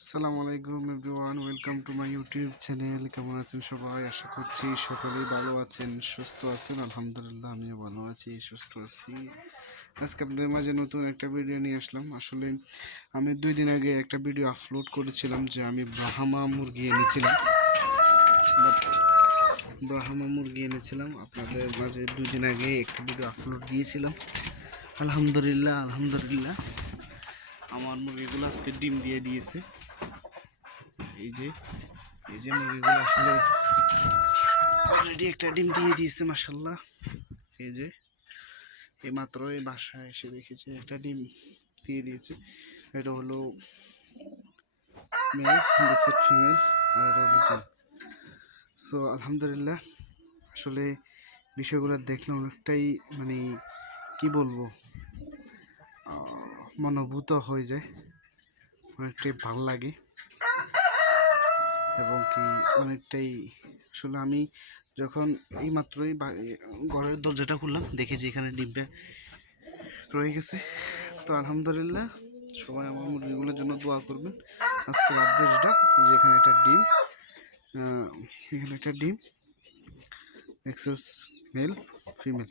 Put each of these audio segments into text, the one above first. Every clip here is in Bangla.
আসসালামু আলাইকুম everyone, welcome to my YouTube channel. কেমন আছেন সবাই? আশা করছি সকলেই ভালো আছেন, সুস্থ আছেন। আলহামদুলিল্লাহ, আমিও ভালো আছি, সুস্থ আছি। আজকে আপনাদের মাঝে নতুন একটা ভিডিও নিয়ে আসলাম। আসলে আমি দুই দিন আগে একটা ভিডিও আপলোড করেছিলাম যে আমি ব্রাহ্মা মুরগি এনেছিলাম। ব্রাহ্মা মুরগি এনেছিলাম। আপনাদের মাঝে দুই দিন আগে একটা ভিডিও আপলোড দিয়েছিলাম। আলহামদুলিল্লাহ আলহামদুলিল্লাহ। আমার মুরগিগুলো আজকে ডিম দিয়ে দিয়েছে। এই যে এই যে মুরগিগুলো আসলে অলরেডি একটা ডিম দিয়ে দিয়েছে মাসাল্লাহ এই যে, এই মাত্র এই বাসায় এসে দেখেছি একটা ডিম দিয়ে দিয়েছে। এটা হলো মেল দেখছে ফিমেল আর এটা হলো সো আলহামদুলিল্লাহ, আসলে বিষয়গুলো দেখলে অনেকটাই মানে কি বলব মনোভূত হয়ে যায়। অনেকটাই ভালো লাগে। এবং কি অনেকটাই আসলে আমি যখন এই মাত্রই ঘরের দরজাটা খুললাম দেখেছি এখানে ডিমটা রয়ে গেছে। তো আলহামদুলিল্লাহ, সবাই আমার মুরগিগুলোর জন্য দোয়া করবেন। আপডেট এটা যে এখানে একটা ডিম এখানে একটা ডিম এক্সেস মেল ফিমেল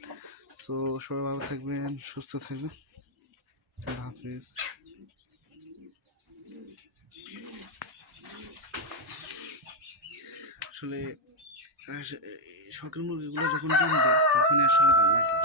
সো সবাই ভালো থাকবেন, সুস্থ থাকবেন। আল্লাহ হাফিজ। আসলে শখের মুরগিগুলো যখন দেয় তখনই আসলে ভালো লাগে